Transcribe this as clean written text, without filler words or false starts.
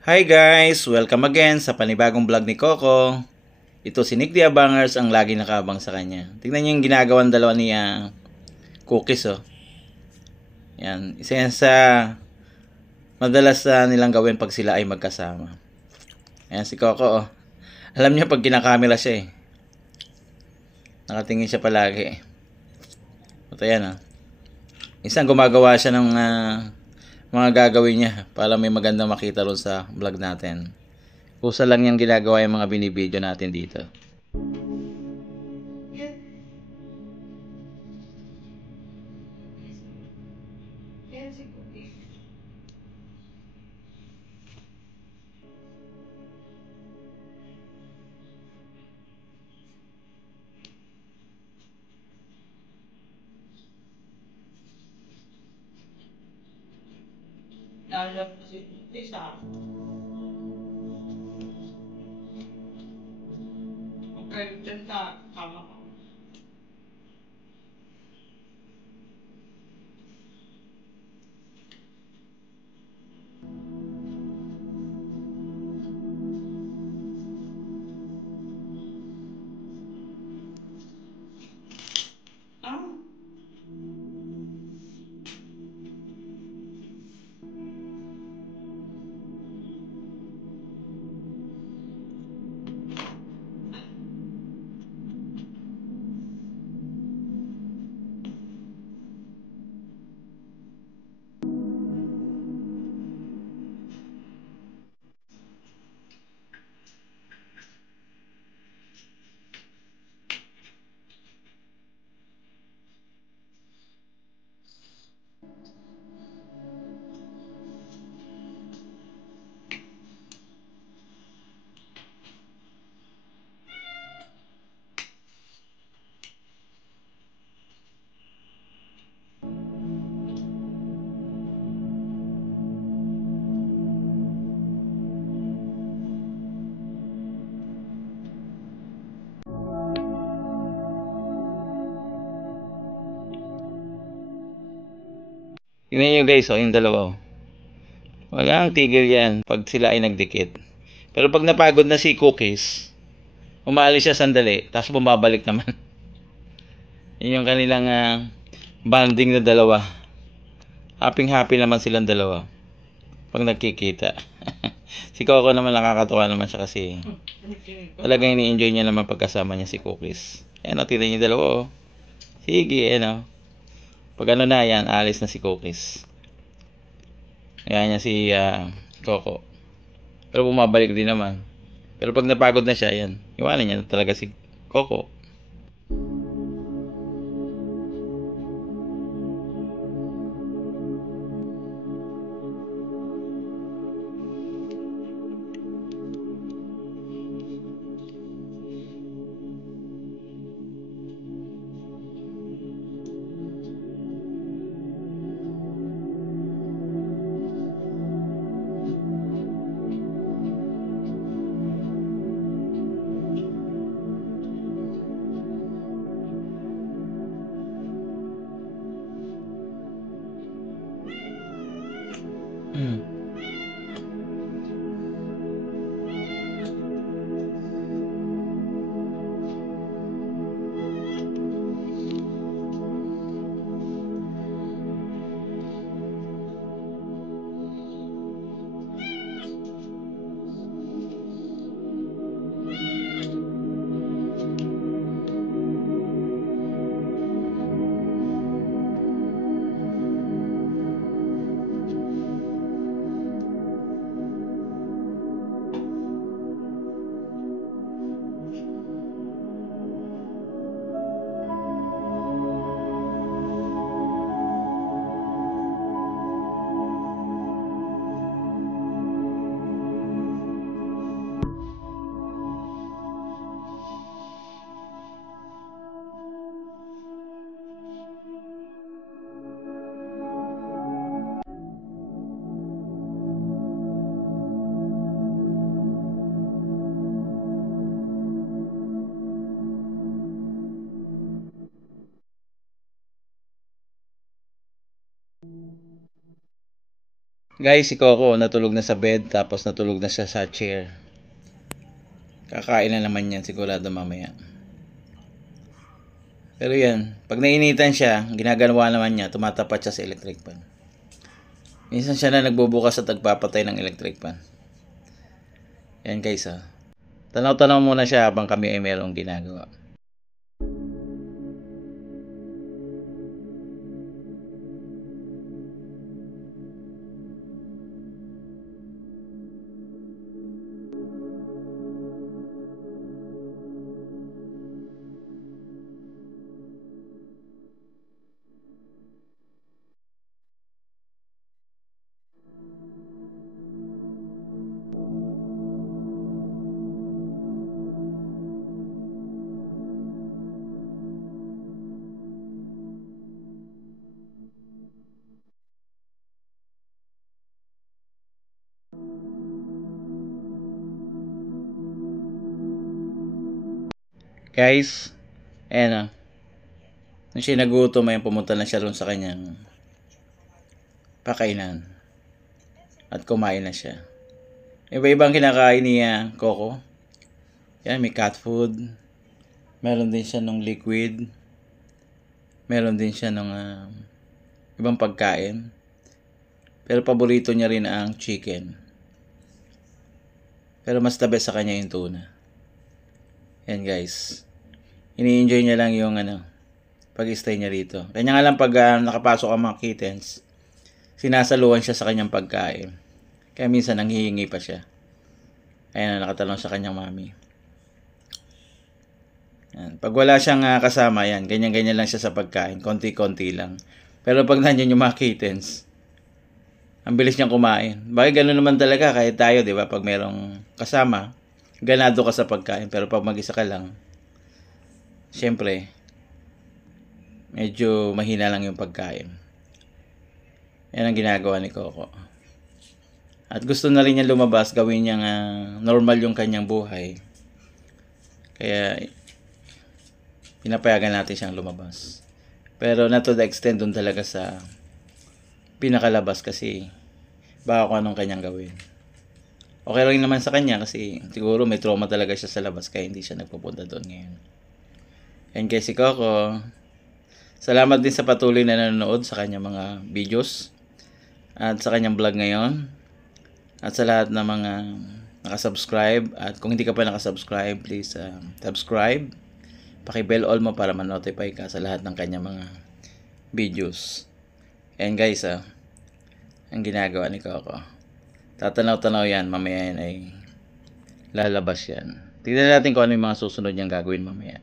Hi guys! Welcome again sa panibagong vlog ni Coco. Ito si Nick the Abangers ang lagi nakaabang sa kanya. Tingnan niyo yung ginagawan dalawa ni Cookies oh. Yan, isa yan sa madalas nilang gawin pag sila ay magkasama. Ayan si Coco oh. Alam niya pag kinakamera siya eh. Nakatingin siya palagi eh. Ito yan oh. Isang gumagawa siya ng mga gagawin niya para may maganda makita ron sa vlog natin. Kusa lang yung ginagawa yung mga binibideo natin dito. Tingnan nyo guys, oh, yung dalawa. Oh. Walang tigil yan pag sila ay nagdikit. Pero pag napagod na si Cookies, umaalis siya sandali, tapos bumabalik naman. Yun yung kanilang bonding na dalawa. Happy naman silang dalawa pag nagkikita. Si Coco naman nakakatawa naman siya kasi talagang ini-enjoy niya naman pagkasama niya si Cookies. Ayan o, tignan niyo dalawa oh. Sige, ayan o. Pag ano na yan, alis na si Cookies. Ayan niya si Coco. Pero bumabalik din naman. Pero pag napagod na siya, yan. Iwanan niya na talaga si Coco. Guys, si Coco natulog na sa bed tapos natulog na siya sa chair. Kakain na naman yan sigurado mamaya. Pero yan, pag nainitan siya, ginagawa naman niya, tumatapat siya sa electric fan. Minsan siya na nagbubukas at nagpapatay ng electric fan. Yan guys ha. Tanaw-tanaw muna siya habang kami ay merong ginagawa. Guys, ayan na. Nung siya nagutom, ay pumunta na siya ron sa kanyang pakainan. At kumain na siya. Iba-ibang kinakain niya, Coco. Yan, may cat food. Meron din siya ng liquid. Meron din siya ng ibang pagkain. Pero paborito niya rin ang chicken. Pero mas the best sa kanya yung tuna. Yan guys. Ini-enjoy niya lang yung pag-stay niya rito. Kanya nga lang pag nakapasok ang mga kittens, sinasaluhan siya sa kanyang pagkain. Kaya minsan nanghihingi pa siya. Ayan na, nakatalon sa kanyang mami. Yan. Pag wala siyang kasama, yan, ganyan-ganyan lang siya sa pagkain. Konti-konti lang. Pero pag nandiyan yung mga kittens, ang bilis niyang kumain. Bakit gano'n naman talaga kahit tayo, di ba? Pag merong kasama, ganado ka sa pagkain. Pero pag mag-isa ka lang, syempre, medyo mahina lang yung pagkain. Yan ang ginagawa ni Coco. At gusto na rin niya lumabas, gawin niyang normal yung kanyang buhay. Kaya, pinapayagan natin siyang lumabas. Pero not to the extent dun talaga sa pinakalabas kasi baka kung anong kanyang gawin. Okay lang naman sa kanya kasi siguro may trauma talaga siya sa labas kaya hindi siya nagpupunta doon ngayon. And kay si Coco, salamat din sa patuloy na nanonood sa kanyang mga videos at sa kanyang vlog ngayon at sa lahat ng mga nakasubscribe. At kung hindi ka pa nakasubscribe, please subscribe. Paki-bell all mo para ma-notify ka sa lahat ng kanyang mga videos. And guys, ang ginagawa ni Coco, tatanaw-tanaw yan, mamaya yan ay lalabas yan. Tignan natin kung ano yung mga susunod niyang gagawin mamaya.